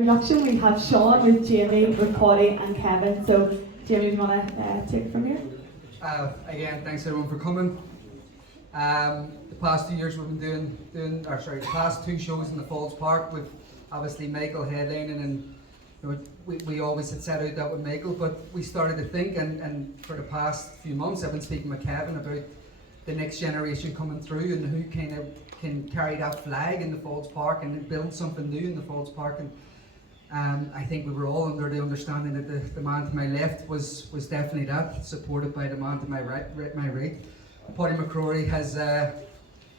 Introduction, we have Sean with Jamie, with Paddy and Kevin. So Jamie, do you want to take it from here? Again, thanks everyone for coming. The past 2 years we've been the past 2 shows in the Falls Park with obviously Michael headlining, and you know, we always had set out that with Michael, but we started to think, and for the past few months I've been speaking with Kevin about the next generation coming through and who kind of can carry that flag in the Falls Park and build something new in the Falls Park. And I think we were all under the understanding that the man to my left was definitely that, supported by the man to my right. Paddy McCrory has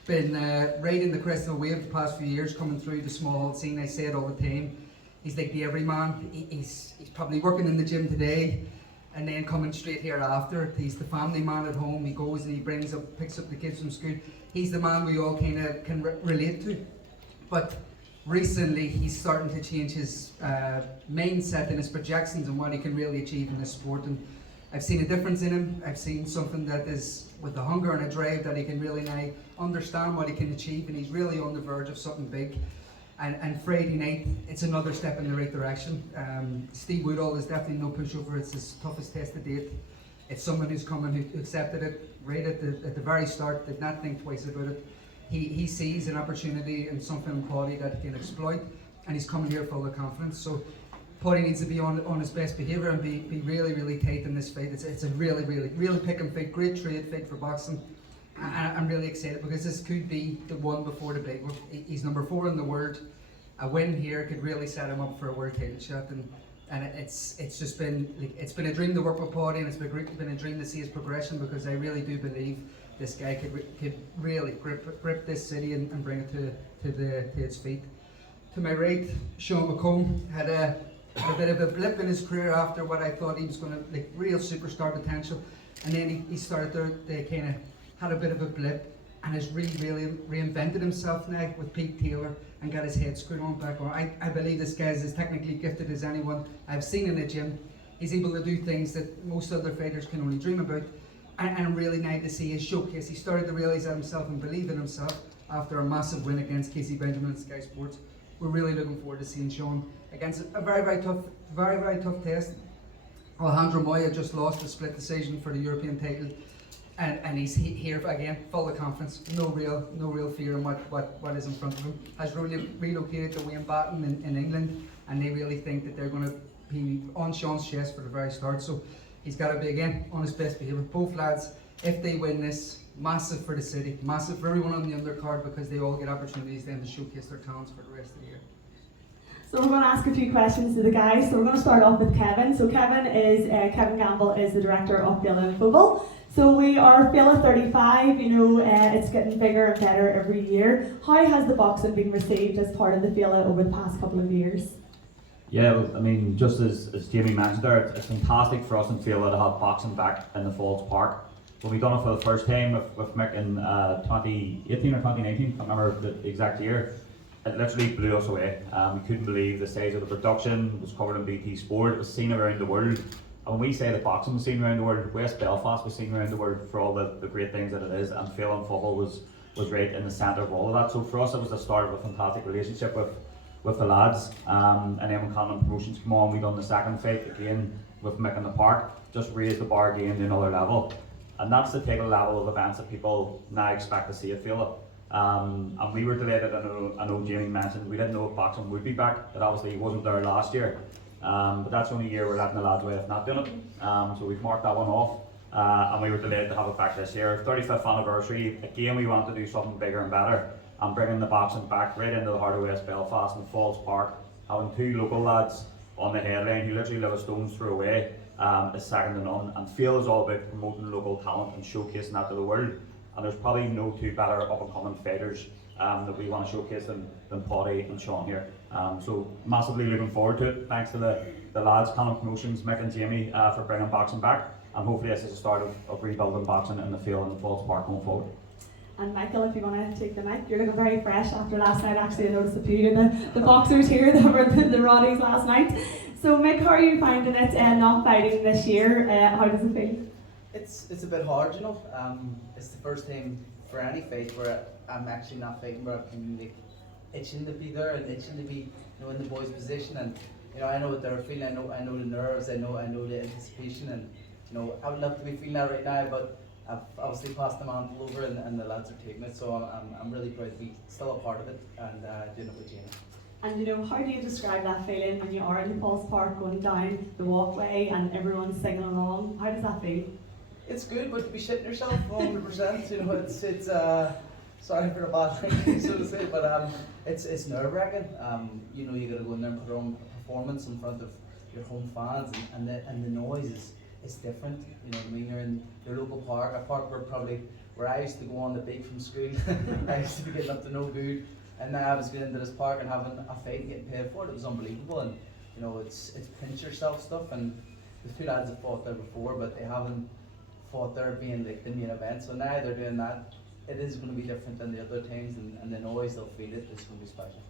been riding the crest of the wave the past few years, coming through the small scene. I say it all the time. He's like the everyman. He's probably working in the gym today, and then coming straight here after. He's the family man at home. He goes and he picks up the kids from school. He's the man we all kind of can relate to. But recently he's starting to change his mindset and his projections and what he can really achieve in this sport. And I've seen a difference in him. I've seen something that is with a hunger and a drive that he can really now understand what he can achieve, and he's really on the verge of something big. And Friday night, it's another step in the right direction. Steve Woodall is definitely no pushover. It's his toughest test to date. It's someone who's come and who accepted it right at the very start, did not think twice about it. He sees an opportunity and something in Paddy that he can exploit, and he's coming here full of confidence. So Paddy needs to be on his best behaviour and be really, really tight in this fight. It's a really pick and fight, great trade fight for boxing. I'm really excited because this could be the one before the big one. He's number 4 in the world. A win here could really set him up for a world title shot, and it's just been a dream to work with Paddy, and it's been a dream to see his progression, because I really do believe this guy could really grip this city and bring it to its feet. To my right, Sean McComb had a bit of a blip in his career after what I thought he was going to, real superstar potential, and then he started to kind of had a bit of a blip, and has really reinvented himself now with Pete Taylor and got his head screwed on back on. I believe this guy is as technically gifted as anyone I've seen in the gym. He's able to do things that most other fighters can only dream about, and I'm really nice to see his showcase. He started to realise that himself and believe in himself after a massive win against Casey Benjamin at Sky Sports. We're really looking forward to seeing Sean against a very tough test. Alejandro Moya just lost a split decision for the European title. And he's here again, full of confidence, no real fear in what is in front of him. Has relocated to Wayne Batten in England, and they really think that they're going to be on Sean's chest for the very start. So he's got to be again on his best behaviour. Both lads, if they win this, massive for the city, massive for everyone on the undercard, because they all get opportunities then to showcase their talents for the rest of the year. So we're going to ask a few questions to the guys. So we're going to start off with Kevin. So Kevin Gamble is the director of Féile Football. So we are Féile 35, it's getting bigger and better every year. How has the boxing been received as part of the Féile over the past couple of years? Yeah, well, I mean, just as Jamie mentioned there, it's fantastic for us in Féile to have boxing back in the Falls Park. When we done it for the first time with Mick in 2018 or 2019, I can't remember the exact year, it literally blew us away. We couldn't believe the size of the production. It was covered in BT Sport, it was seen around the world. And when we say that boxing was seen around the world, West Belfast was seen around the world for all the great things that it is, and Féile and football was right in the centre of all of that. So for us, it was the start of a fantastic relationship with the lads. And then when Canon Promotions came on, we done the second fight again with Mick in the Park, just raised the bar again to another level. And that's the type of level of events that people now expect to see at Féile. And we were delighted. I know Jamie mentioned we didn't know if boxing would be back. It obviously wasn't there last year. But that's the only year we're letting the lads away if not doing it. So we've marked that one off, and we were delighted to have it back this year. 35th anniversary, again we want to do something bigger and better, and bringing the boxing back right into the heart of West Belfast and Falls Park. Having 2 local lads on the headline who literally live a stone's throw away is second to none, and Féile is all about promoting local talent and showcasing that to the world. And there's probably no 2 better up and coming fighters that we want to showcase than Paddy and Sean here. So massively looking forward to it. Thanks to the lads, Canon Promotions, Mick and Jamie for bringing boxing back, and hopefully this is the start of rebuilding boxing in the Féile and the Falls Park going forward. And Michael, if you want to take the mic, you're looking very fresh after last night. Actually, I noticed a few of the boxers here that were the Roddies last night. So Mick, how are you finding it not fighting this year? How does it feel? It's a bit hard, It's the first time for any fight where I'm actually not fighting, where I can itching to be there and itching to be, you know, in the boys' position. And you know, I know what they're feeling. I know the nerves. I know the anticipation. And you know, I would love to be feeling that right now, but I've obviously passed the mantle over, and the lads are taking it. So I'm really proud to be still a part of it and doing it with Jamie. And you know, how do you describe that feeling when you are in the Falls Park going down the walkway and everyone's singing along? How does that feel? It's good, but to be shitting yourself 100%, you know, it's sorry for the bad thing, so to say, but it's nerve wracking. You know, you got to go in there and put on a performance in front of your home fans, and the noise is different. You know what I mean? You're in your local park, a park where I used to go on the beat from school. I used to be getting up to no good. And now I was getting into this park and having a fight and getting paid for it. It was unbelievable, and you know, it's pinch yourself stuff. And the two lads have fought there before, but they haven't fought there being like the main event. So now they're doing that. It is going to be different than the other times, and the noise, they'll feel it. It's going to be special.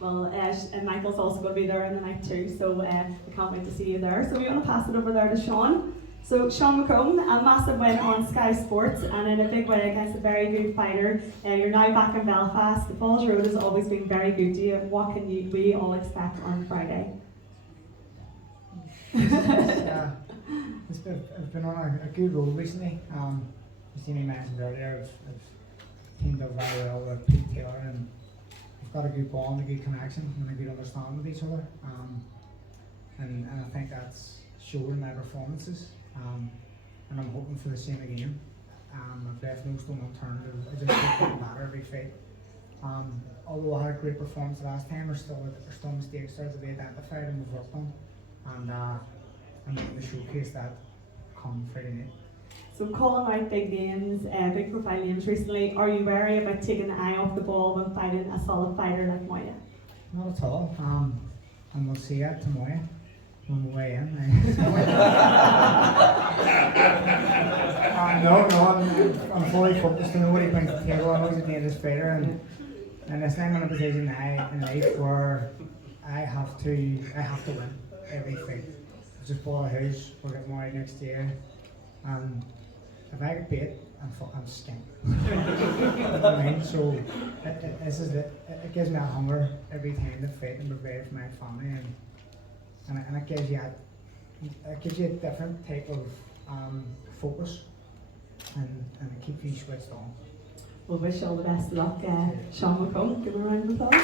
Well, and Michael's also going to be there in the night too, so we can't wait to see you there. So we want to pass it over there to Sean. So Sean McComb, a massive win on Sky Sports and in a big win against a very good fighter. You're now back in Belfast. The Falls Road has always been very good to you. What can we all expect on Friday? It's been on a good road recently. As Jamie mentioned earlier, I've teamed up very well with Pete Taylor, and we've got a good bond, a good connection, and a good understanding with each other. And I think that's shown in my performances. And I'm hoping for the same again. I've left no stone unturned. I just keep getting better every fight. Although I had a great performance last time, there's still mistakes there to be identified and we've worked on. And I'm looking to showcase that come Friday night. So calling out big names, big profile names recently, are you wary about taking the eye off the ball when fighting a solid fighter like Moya? Not at all. And we'll see it tomorrow on the way in. No, I'm fully focused on what he brings to the table. I know he's a dangerous fighter, and it's I'm in a position now in life where I have to win every fight. I've just bought a house, we're getting married next year, and if I get beat, I'm skint. You know what I mean? So it gives me a hunger every time to fight and provide for my family, and it gives you a different type of focus, and it keeps you switched on. We'll wish you all the best of luck, Sean McComb. Give him a round of applause.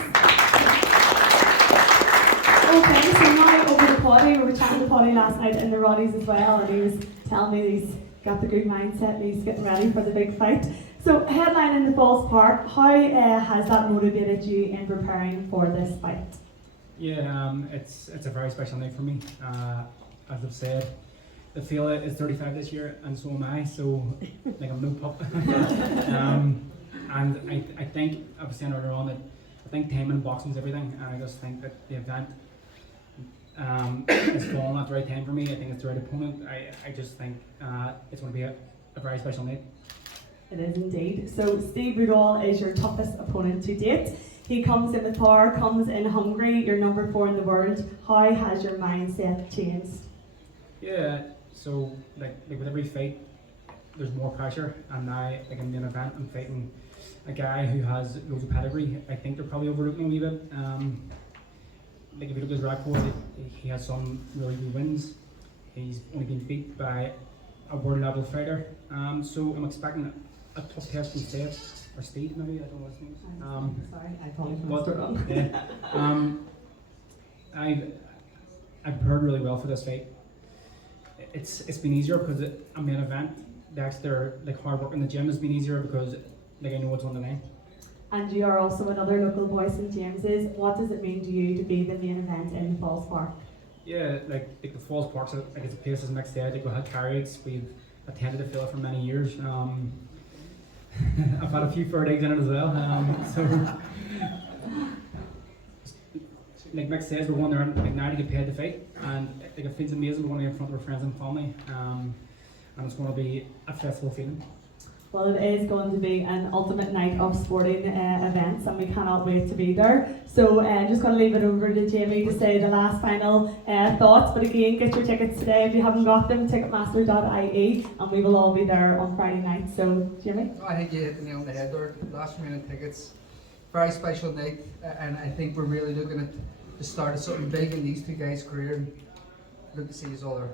Okay, so now over to Paddy. We were chatting to Paddy last night in the Roddies as well, and he was telling me he's got the good mindset and he's getting ready for the big fight. So headlining the Falls Park, how has that motivated you in preparing for this fight? Yeah, it's a very special night for me. As I've said, the Féile is 35 this year, and so am I. So, like, I'm no pup. And I think I was saying earlier on that I think timing in boxing is everything, and I just think that the event is falling at the right time for me. I think it's the right opponent. I just think it's going to be a very special night. It is indeed. So Steve Woodall is your toughest opponent to date. He comes in with power, comes in hungry. You're number 4 in the world. How has your mindset changed? Yeah, so like with every fight, there's more pressure, and now like in the main event, I'm fighting a guy who has loads of pedigree. I think they're probably overlooking a wee bit. Like if you look at his record, he has some really good wins. He's only been beat by a world level fighter. So I'm expecting a tough test from Steve maybe, I don't know what his name is. Sorry, I probably But, pronounced it wrong. yeah, I've prepared really well for this fight. It's been easier because I'm in an event. Their like hard work in the gym has been easier because like I know what's on the line. And you are also another local boy, St James's. What does it mean to you to be the main event in the Falls Park? Yeah, like the Falls Park's like it's a place that's mixed out. Like we had carriers, we've attended the Féile for many years. I've had a few fair digs in it as well. So like Mick says, we're going there like now to get paid to fight, and like it feels amazing. We're going to be in front of our friends and family, and it's going to be a festival feeling. Well, it is going to be an ultimate night of sporting events, and we cannot wait to be there. So just going to leave it over to Jamie to say the last final thoughts. But again, get your tickets today if you haven't got them, ticketmaster.ie, and we will all be there on Friday night. So, Jamie? I think you hit the nail on the head there. Last remaining tickets very special night, and I think we're really looking at the start of something big in these two guys' career. And look to see us all there.